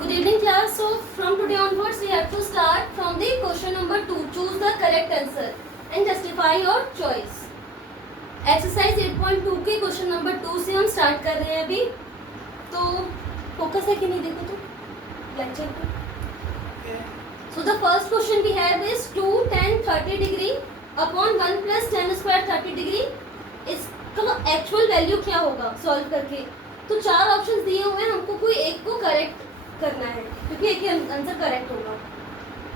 Good evening class. So from today onwards we have to start from the question number 2. Choose the correct answer and justify your choice. Exercise 8.2 के question number 2 से हम start कर रहे हैं अभी. तो focus है कि नहीं देखो तो लेक्चर पे. So the first question we have is 2 tan 30 degree upon 1 plus tan square 30 degree. इसका एक्चुअल वैल्यू क्या होगा सॉल्व करके. तो चार ऑप्शंस दिए हुए हैं, हमको कोई एक को करेक्ट करना है क्योंकि एक ही आंसर करेक्ट होगा.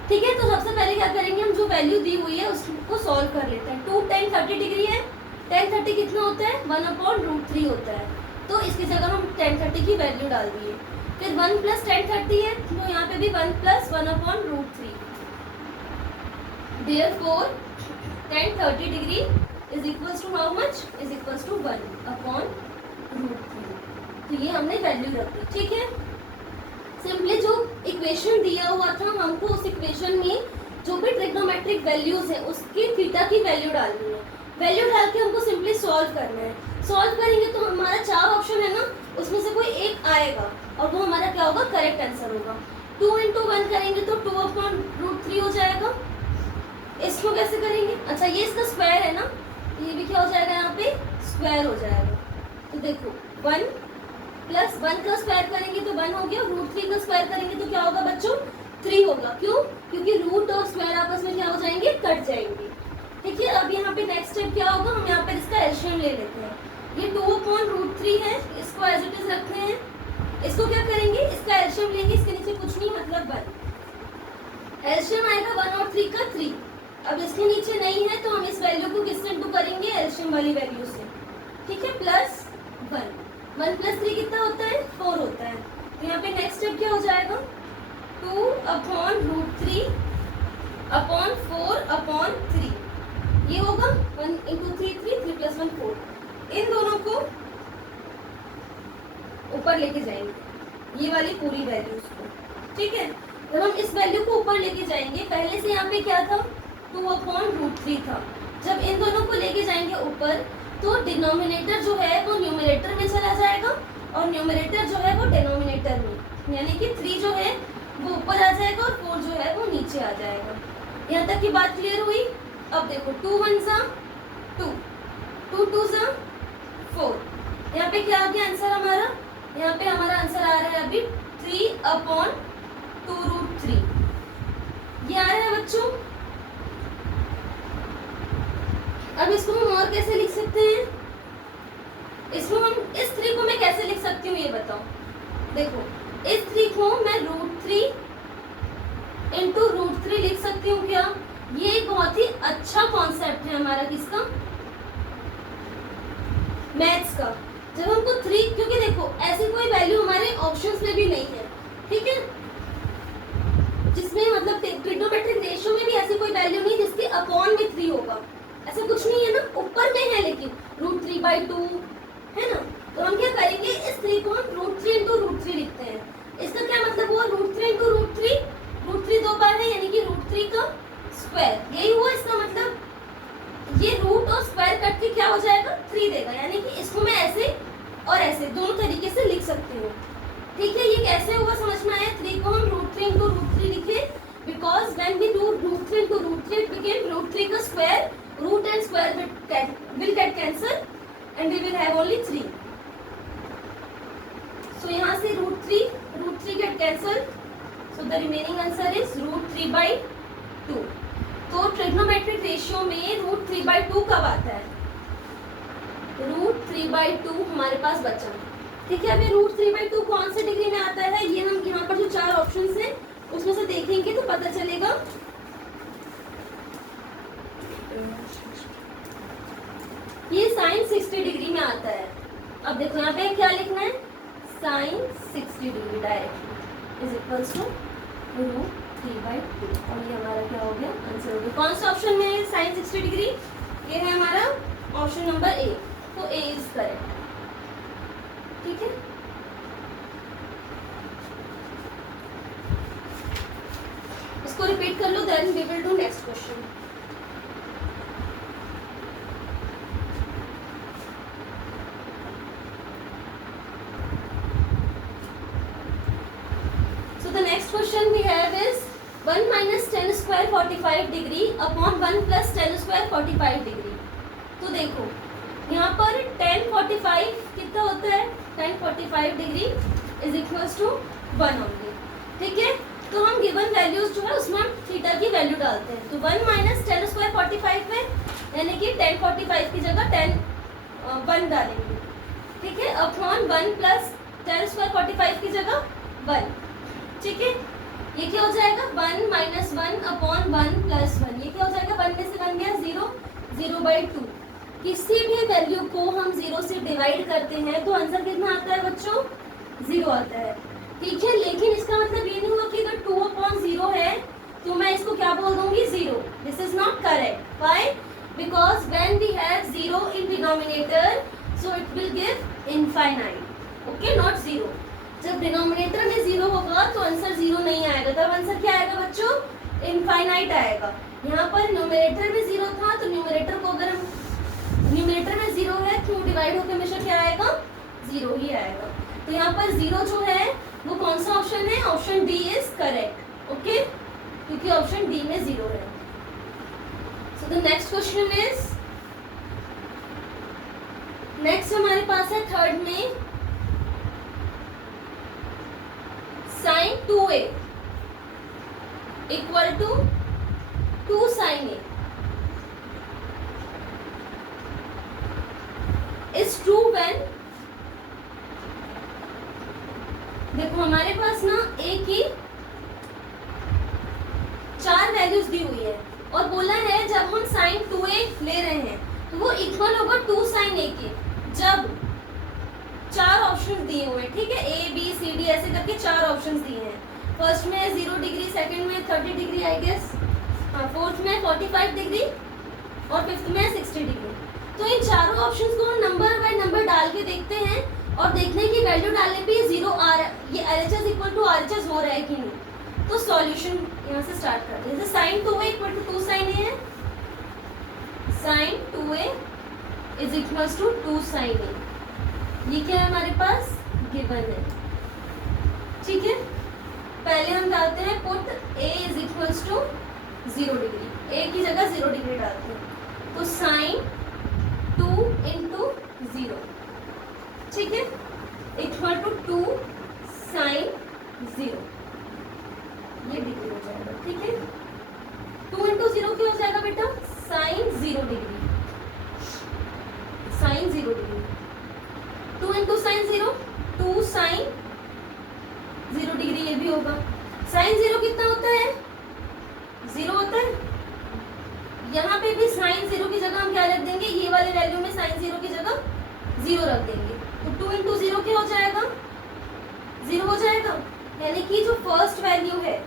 ठीक है, तो सबसे पहले क्या करेंगे, हम जो वैल्यू दी हुई है उसको सॉल्व कर लेते हैं. 2 tan 30 डिग्री है. tan 30 कितना होता है 1/√3 होता है. तो इसकी जगह हम tan 30 की वैल्यू डाल दिए. फिर 1 प्लस tan 30 है तो यहाँ पे भी 1 plus 1/√3. Therefore tan 30 degree is equals to how much, is equals to 1/√3. तो ये हमने वैल्यू रख दी. ठीक है, सिंपली जो इक्वेशन दिया हुआ था हमको उस इक्वेशन में जो भी ट्रिग्नोमेट्रिक वैल्यूज है उसकी थीटा की वैल्यू डालनी है. वैल्यू डाल के हमको सिंपली सॉल्व करना है. सॉल्व करेंगे तो हमारा चार ऑप्शन है ना, उसमें से कोई एक आएगा और वो हमारा क्या होगा, करेक्ट आंसर होगा. 2 × 1 करेंगे तो 2/√3 हो जाएगा. इसको कैसे करेंगे, अच्छा ये इसका स्क्वायर है ना, ये भी क्या हो जाएगा, यहाँ पे स्क्वायर हो जाएगा. तो देखो 1 प्लस 1 का स्क्वायर करेंगे तो 1 हो गया. √3 का स्क्वायर करेंगे तो क्या होगा बच्चों, 3 होगा. क्यों, क्योंकि रूट और स्क्वायर आपस में क्या हो जाएंगे, कट जाएंगे. ठीक है, अब यहाँ पे नेक्स्ट स्टेप क्या होगा, हम यहाँ पर इसका एलसीएम ले लेते हैं. ये 2/√3 है, इसको एज इट इज रखते हैं. इसको क्या करेंगे, इसका एलसीएम लेंगे, इसके नीचे कुछ नहीं मतलब 1. एलसीएम आएगा 1 और 3 का 3. अब इसके नीचे नहीं है तो हम इस वैल्यू को किससे इंटू करेंगे, एलसीएम वाली वैल्यू से. ठीक है, प्लस 1. 1 प्लस 3 कितना होता है, 4 होता है. तो यहाँ पे नेक्स्ट स्टेप क्या हो जाएगा, 2/√3 अपॉन 4/3. ये होगा 1 × 3 3 3 + 1 4. इन दोनों को ऊपर लेके जाएंगे, ये वाली पूरी वैल्यूज को. ठीक है, जब हम इस वैल्यू को ऊपर लेके जाएंगे, पहले से यहाँ पे क्या था 2/√3 था. जब इन दोनों को लेके जाएंगे ऊपर तो डिनोमिनेटर जो है वो न्यूमरेटर में चला जाएगा और न्यूमरेटर जो है वो डिनोमिनेटर में, यानी कि 3 जो है वो ऊपर आ जाएगा और 4 जो है वो नीचे आ जाएगा. यहाँ तक की बात क्लियर हुई. अब देखो 2 × 1 = 2, 2 × 2 = 4. यहाँ पे क्या आ गया आंसर हमारा, यहाँ पे हमारा आंसर आ रहा है अभी 3/2√3. ये आ रहा है बच्चों. अब इसको हम और कैसे लिख सकते हैं, इसको हम इस 3 को मैं कैसे लिख सकती हूँ ये बताओ. देखो इस 3 को मैं √3 × √3 लिख सकती हूँ. क्या, ये एक बहुत ही अच्छा कॉन्सेप्ट है हमारा, किसका, मैथ्स का. जब हमको 3, क्योंकि देखो ऐसी कोई वैल्यू हमारे ऑप्शंस में भी नहीं है. ठीक है, जिसमें मतलब ट्रिग्नोमेट्रिक रेशियो में भी ऐसी कोई वैल्यू नहीं जिसके अपॉन में 3 होगा. ऐसा कुछ नहीं है ना, ऊपर में है लेकिन √3/2 है ना. तो हम क्या करेंगे, इस 3 को हम √3 × √3 लिखते हैं. इसका क्या मतलब हुआ, √3 × √3, √3 दो बार है यानी कि √3 का स्क्वायर. यही हुआ इसका मतलब. ये रूट और स्क्वायर कट के क्या हो जाएगा, 3 देगा. यानी कि इसको मैं ऐसे और ऐसे दोनों तरीके से लिख सकती हूँ. ठीक है, ये कैसे हुआ समझ में आया. 3 को हम √3 × √3 लिखे because when we do √3 × √3 it became √3 का square. Root and square will get cancelled and we will have only 3. So यहाँ से √3 get cancelled. So the remaining answer is √3/2. तो ट्रिग्नोमेट्रिक रेशियो में √3/2 कब आता है, √3/2 हमारे पास बचा. ठीक है, अभी √3/2 कौन से डिग्री में आता है, ये हम यहाँ पर जो चार ऑप्शन है उसमें से देखेंगे तो पता चलेगा. ये sin 60 डिग्री में आता है. अब देखो यहाँ पे क्या लिखना है, sin 60 degree directly is equals to √3/2. और ये हमारा क्या हो गया, आंसर हो गया. कौन सा ऑप्शन में है sin 60 डिग्री, ये है हमारा ऑप्शन नंबर ए. तो ए इज करेक्ट. ठीक है, इसको रिपीट कर लो, then we will do next question. Question we have is 1 minus ten square 45 degree upon 1 plus ten square 45 degree. तो देखो यहाँ पर tan 45 कितना होता है, tan 45 degree is equals to 1 only. ठीक है, तो हम गिवन वैल्यूज जो है उसमें हम थीटा की वैल्यू डालते हैं। तो 1 माइनस टेन स्क्वायर 45 में यानी कि tan 45 की जगह tan 1 डालेंगे। ठीक है, अपॉन 1 प्लस टेन स्क्वायर 45 की जगह 1। ठीक है, ये क्या हो जाएगा 1 माइनस 1 अपॉन 1 प्लस 1। ये क्या हो जाएगा 1 में से बन गया 0, 0/2। किसी भी वैल्यू को हम 0 से डिवाइड करते हैं तो आंसर कितना आता है बच्चों, 0 आता है। ठीक है, लेकिन इसका मतलब ये नहीं हुआ कि अगर 2/0 है तो मैं इसको क्या बोल दूंगी 0। This is not correct. Why? Because when we have 0 in denominator so it will give infinite, okay, not 0। जब डिनोमिनेटर में 0 होगा तो आंसर 0 नहीं आएगा, तब आंसर क्या आएगा बच्चों, इनफाइनाइट आएगा। यहाँ पर न्यूमरेटर में 0 था तो न्यूमरेटर को अगर हम न्यूमरेटर में 0 है तो डिवाइड होकर हमेशा क्या आएगा, 0 ही आएगा। तो यहाँ पर 0 जो है वो कौन सा ऑप्शन है, option D is correct. Okay, क्योंकि ऑप्शन डी में 0 है। So the next question is, next हमारे पास है थर्ड में sin 2a equal to 2 sin a is true when, देखो हमारे पास ना a की 4 वैल्यूज दी हुई है और बोला है जब हम sin 2a ले रहे हैं तो वो इक्वल होगा 2 sin a के, जब 4 ऑप्शन दिए हुए हैं। ठीक है, ए बी सी डी ऐसे करके 4 ऑप्शन दिए हैं। फर्स्ट में 0 डिग्री, सेकंड में 30 डिग्री आई गेस, हाँ, फोर्थ में 45 डिग्री और फिफ्थ में 60 डिग्री। तो इन चारों ऑप्शंस को हम नंबर बाय नंबर डाल के देखते हैं और देखने की वैल्यू डालने पे 0 आ रहा है, ये RHS इक्वल टू RHS हो रहा है कि नहीं। तो सॉल्यूशन यहाँ से स्टार्ट करते हैं। जैसे sin 2a equal to 2 sin a है, sin 2a is equals to 2 sin a। ये क्या है हमारे पास, गिवन है। ठीक है, पहले हम डालते हैं put a is equals to 0 degree, a की जगह 0 डिग्री डालते हैं। तो sin 2 इंटू 0, ठीक है, इक्वल टू 2 sin 0, ये डिग्री हो जाएगा। ठीक है, 2 इंटू 0 क्या हो जाएगा बेटा, sin 0 degree, sin 0 degree. 2 into sine 0, 2 sin 0 degree, ये भी होगा। sin 0 कितना होता है, 0 होता है। यहाँ पे भी sin 0 की जगह हम क्या रख देंगे, ये वाले वैल्यू में sin 0 की जगह 0 रख देंगे। तो 2 इंटू 0 क्या हो जाएगा, 0 हो जाएगा। यानी कि जो फर्स्ट वैल्यू है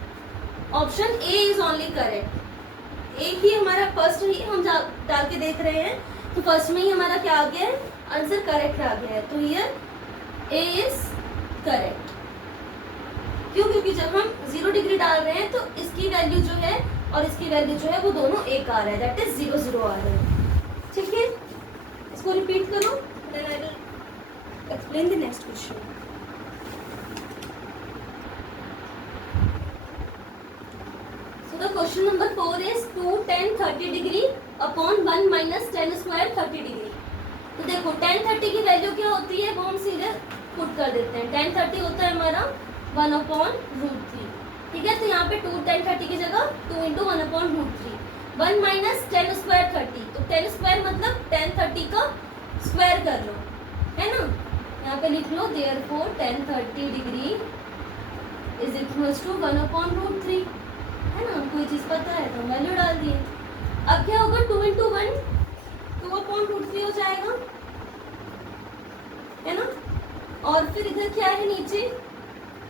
option A is only correct. एक ही हमारा फर्स्ट ही हम डाल के देख रहे हैं तो फर्स्ट में ही हमारा क्या आ गया है, आंसर करेक्ट आ गया है। तो हियर ए इज करेक्ट। क्यों, क्योंकि जब हम 0 डिग्री डाल रहे हैं तो इसकी वैल्यू जो है और इसकी वैल्यू जो है वो दोनों एक आ रहा है, दैट इज 0 0 आ रहा है। ठीक है, इसको रिपीट करो, then I will explain the next question. So the question number 4 is 2 tan 30 degree upon 1 minus tan square 30 degree. तो देखो tan 30 की वैल्यू क्या होती है वो हम सीधे पुट कर देते हैं। tan 30 होता है हमारा 1/√3। ठीक है, तो यहाँ पे 2 tan 30 की जगह 2 इंटू 1/√3। 1 माइनस tan स्क्वायर 30, तो tan स्क्वायर मतलब tan 30 का स्क्वायर कर लो, है ना। यहाँ पे लिख लो therefore tan 30 degree is equals to 1/√3, है ना। कोई चीज़ पता है तो वैल्यू डाल दिए। अब क्या होगा, 2 इंटू 1 2/√3 हो जाएगा, है ना। और फिर इधर क्या है नीचे,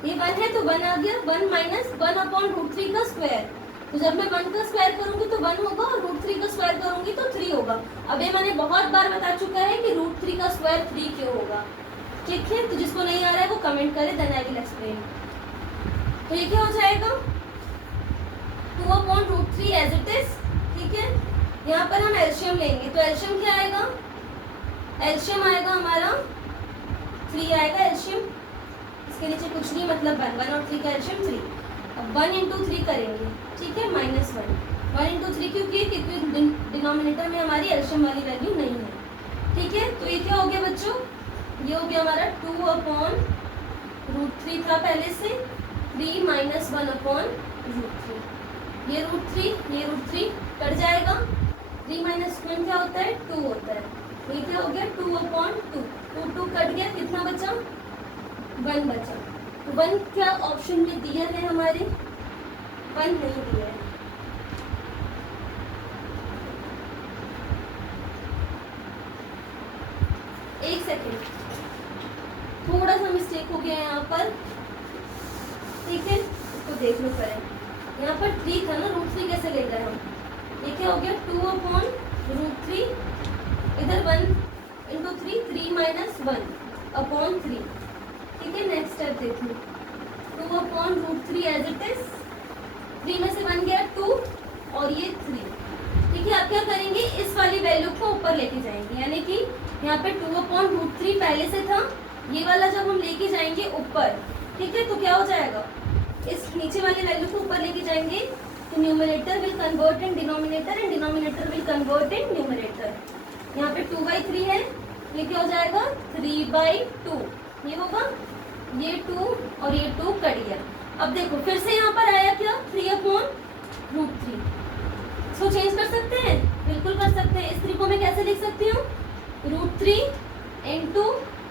ये 1 है तो 1 आ गया। 1 माइनस 1/√3 का स्क्वायर, तो जब मैं 1 का स्क्वायर करूंगी तो 1 होगा और √3 का स्क्वायर करूंगी तो 3 होगा। अब ये मैंने बहुत बार बता चुका है कि √3 का स्क्वायर 3 क्यों होगा। ठीक है, तो जिसको नहीं आ रहा है वो कमेंट करे, देन आई विल एक्सप्लेन। तो ये क्या हो जाएगा, 2/√3 एज इट इज। ठीक है, यहाँ पर हम एलशियम लेंगे तो एलशियम क्या आएगा, एलशियम आएगा हमारा 3 आएगा एलशियम। इसके नीचे कुछ नहीं, मतलब 1 और 3 का एलशियम 3। अब 1 इंटू 3 करेंगे, ठीक है, -1। 1 इंटू 3 क्योंकि डिनोमिनेटर में हमारी एलसीएम वाली वैल्यू नहीं है, ठीक है। तो ये क्या हो गया बच्चों, ये हो गया हमारा 2/√3 था पहले से, 3 - 1/√3। ये √3 कट जाएगा, 3 - 1 क्या होता है, 2 होता है। ये क्या हो गया 2/2, 2 कट गया, कितना बचा, 1 बचा। 1 क्या ऑप्शन में दिया है हमारे, 1 नहीं दिया है। एक सेकेंड, थोड़ा सा मिस्टेक हो गया है यहाँ पर, ठीक है, इसको देख लो पहले। यहाँ पर 3 था ना, √3 कैसे ले गए हम, ये क्या हो गया 2/√3, इधर 1 इंटू 3, 3 - 1/3, ठीक है। नेक्स्ट स्टेप देखिए, 2/√3 एज इट इज, 3 में से 1 गया 2 और ये 3, ठीक है। अब क्या करेंगे, इस वाली वैल्यू को ऊपर लेके जाएंगे, यानी कि यहाँ पे 2/√3 पहले से था, ये वाला जब हम लेके जाएंगे ऊपर, ठीक है, तो क्या हो जाएगा, इस नीचे वाली वैल्यू को ऊपर लेके जाएंगे तो numerator will convert in denominator and denominator will convert in numerator. यहाँ पे 2/3 है, ये क्या हो जाएगा 3/2, ये होगा, ये 2 और ये 2 कट गया। अब देखो फिर से यहाँ पर आया क्या 3/√3, इसको चेंज कर सकते हैं, बिल्कुल कर सकते हैं। इस 3 को मैं कैसे लिख सकती हूँ, √3 इंटू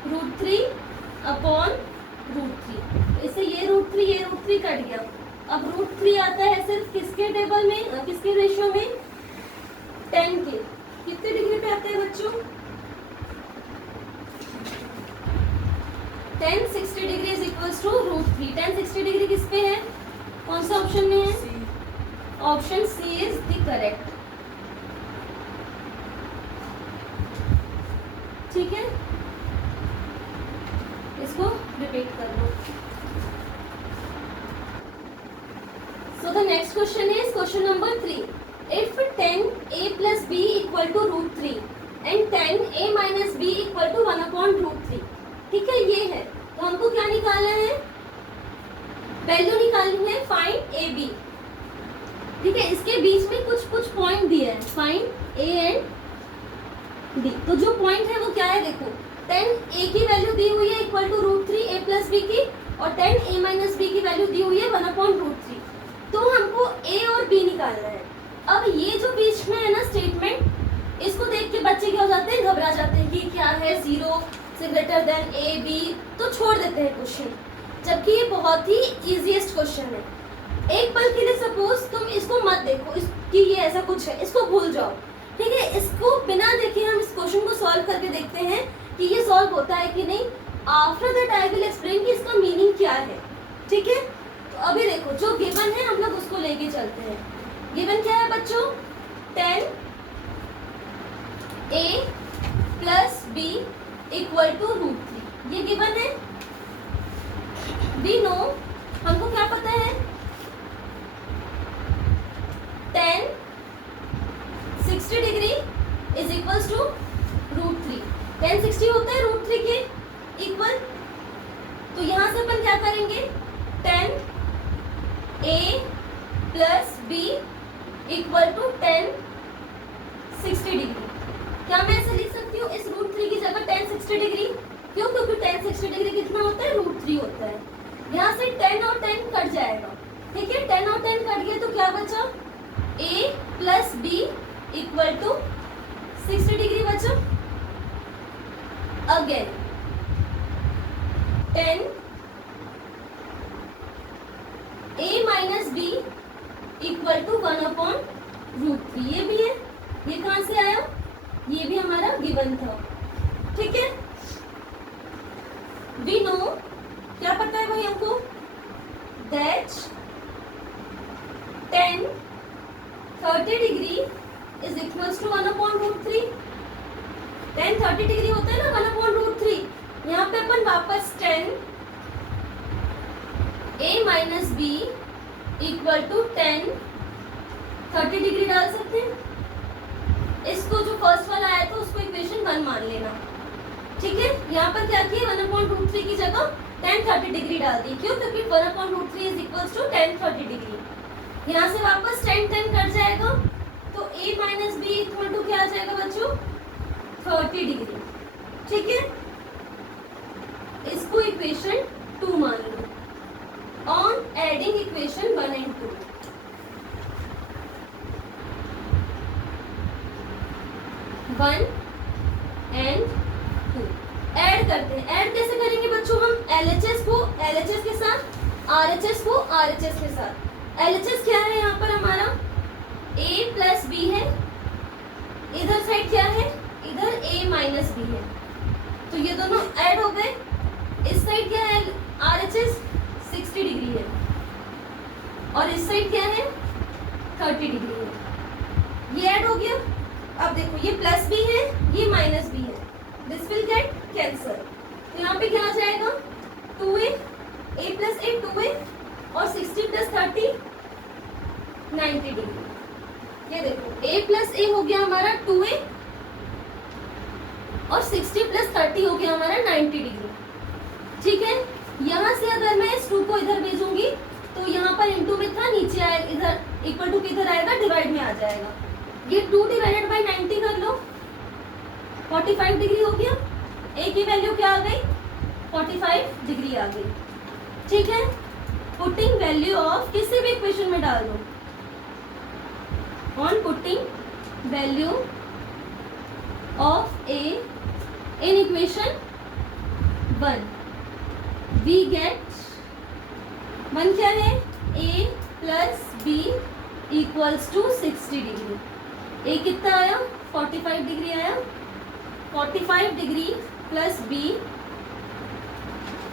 √3/√3, इससे ये √3 कट गया। अब √3 आता है सिर्फ किसके टेबल में, किसके रेशियो में, 10 के। कितने डिग्री पे आता है बच्चों, 10 60 degree is equals to √3। 10 60 degree किस पे है, कौन सा ऑप्शन में है, option C is the correct, ठीक है। इसको रिपीट कर लो। So the next question is question number 3. If 10a plus b equal to √3 and 10a minus b equal to 1/√3, ठीक है, ये है। तो हमको क्या निकालना है, वैल्यू निकालनी है, फाइंड ए बी, ठीक है। इसके बीच में कुछ पॉइंट दिया है, फाइंड ए एंड बी। तो जो पॉइंट है वो क्या है, देखो 10a की वैल्यू दी हुई है equal to √3 a plus B की, और 10a माइनस बी की वैल्यू दी हुई है 1/√3। तो हमको a और b निकालना है। अब ये जो बीच में है ना स्टेटमेंट, इसको देख के बच्चे क्या हो जाते हैं, घबरा जाते हैं कि क्या है 0 से ग्रेटर देन a b, तो छोड़ देते हैं क्वेश्चन, जबकि ये बहुत ही इजीएस्ट क्वेश्चन है। एक पल के लिए सपोज तुम इसको मत देखो कि ये ऐसा कुछ है, इसको भूल जाओ, ठीक है। इसको बिना देखे हम इस क्वेश्चन को सॉल्व करके देखते हैं कि ये सॉल्व होता है कि नहीं। After that I will explain कि इसका मीनिंग क्या है, ठीक है। तो अभी देखो जो गिवन है हम लोग उसको लेके चलते हैं। गिवन क्या है बच्चों, 10a plus b equal to √3, ये गिवन है। वी नो, हमको क्या पता है, 10 60 डिग्री इज इक्वल्स टू √3। 10 60 होता है √3 के इक्वल। तो यहाँ से अपन क्या करेंगे, 10a plus b equal to 10 60 degree. क्या मैं ऐसे लिख सकती हूँ इस √3 की जगह 10 60 डिग्री, क्यों, क्योंकि 10 60 डिग्री कितना होता है, √3 होता है। यहाँ से 10 और 10 कट जाएगा, ठीक है। 10 और 10 कट गया तो क्या बचा, a plus b equal to 60 degree बचा। Again 10 a minus b equal to 1/√3, ये भी है। ये कहां से आया, ये भी हमारा गिवन था, ठीक है। वी नो, क्या पता है भाई हमको, that 10 30 degree is equals to 1/√3। 10 30 degree होता है ना 1/√3। यहाँ पे अपन वापस 10 a minus B equal to 10 30 degree डाल सकते हैं। इसको जो फर्स्ट वाला आया था उसको इक्वेशन 1 मान लेना, ठीक है। यहाँ पर क्या किया, 1/√3 की जगह tan 30 डिग्री डाल दी। क्यों? क्योंकि 1/√3 is equal to tan 30 degree. यहाँ से वापस tan कट जाएगा, तो a माइनस बी इक्वल टू क्या आ जाएगा बच्चों? 30 डिग्री। ठीक है, इसको इक्वेशन 2 मान लो। On adding equation 1 and 2, 1 and 2 add करते हैं। ऐड कैसे करेंगे बच्चों? हम LHS को LHS के साथ, RHS को RHS के साथ। LHS क्या है यहाँ पर हमारा? a प्लस बी है। इधर साइड क्या है? इधर a माइनस बी है। तो ये दोनों ऐड हो गए। इस साइड क्या है? RHS 60 डिग्री है और इस साइड क्या है? 30 डिग्री है। ये ऐड हो गया। अब देखो, ये प्लस बी है, ये माइनस बी है। This will get cancel. तो यहाँ पे क्या आ जाएगा? 2a, a plus a 2a और 60 प्लस 30 90 डिग्री। ये देखो, a प्लस a हो गया हमारा 2a और 60 प्लस 30 हो गया हमारा 90 डिग्री। ठीक है, यहाँ से अगर मैं इस 2 को इधर भेजूंगी तो यहाँ पर इंटू में था, नीचे आए इधर इक्वल टू किधर आएगा? डिवाइड में आ जाएगा। ये 2 डिवाइडेड बाई 90 कर लो, 45 डिग्री हो गया। a की वैल्यू क्या आ गई? 45 डिग्री आ गई। ठीक है, पुटिंग वैल्यू ऑफ किसी भी इक्वेशन में डाल दो। On putting value of a in equation 1 we get 1 क्या है? a plus b equals to 60 degree. a कितना आया? 45 डिग्री आया। 45 degree plus b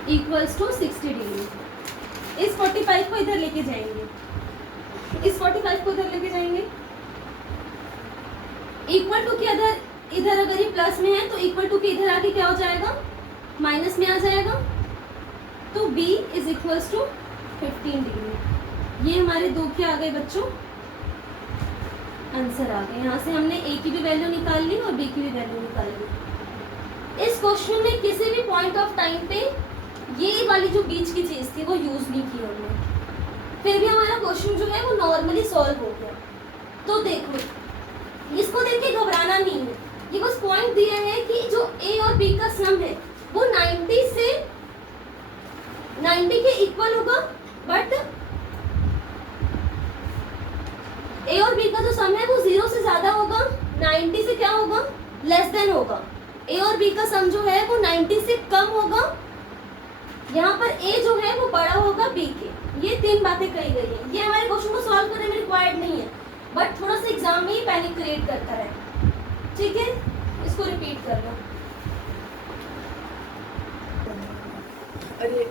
equals to 60 degree. इस 45 को इधर लेके जाएंगे, इस 45 को इधर लेके जाएंगे। इक्वल टू के इधर अगर ये प्लस में है तो इक्वल टू के इधर आके क्या हो जाएगा? माइनस में आ जाएगा। तो b is equals to 15 degree. ये हमारे दो क्या आ गए बच्चों? आंसर आ गए। यहाँ से हमने a की भी वैल्यू निकाल ली और b की भी वैल्यू निकाल ली। इस क्वेश्चन में किसी भी पॉइंट ऑफ टाइम पे ये वाली जो बीच की चीज थी वो यूज नहीं की हमने, फिर भी हमारा क्वेश्चन जो है वो नॉर्मली सॉल्व हो गया। तो देखो, इसको देख के घबराना नहीं है। ये बस पॉइंट दिया है कि जो a और b का सम है वो 90 से 90 के इक्वल होगा, बट a और b का जो सम है वो 0 से ज्यादा होगा, 90 से क्या होगा? लेस देन होगा। a और b का सम जो है वो 90 से कम होगा। यहाँ पर a जो है वो बड़ा होगा b के। ये 3 बातें कही गई है। ये हमारे क्वेश्चन को सॉल्व करने में रिक्वायर्ड नहीं है, बट थोड़ा सा एग्जाम में ही पैनिक क्रिएट करता है। ठीक है, इसको रिपीट करना। अरे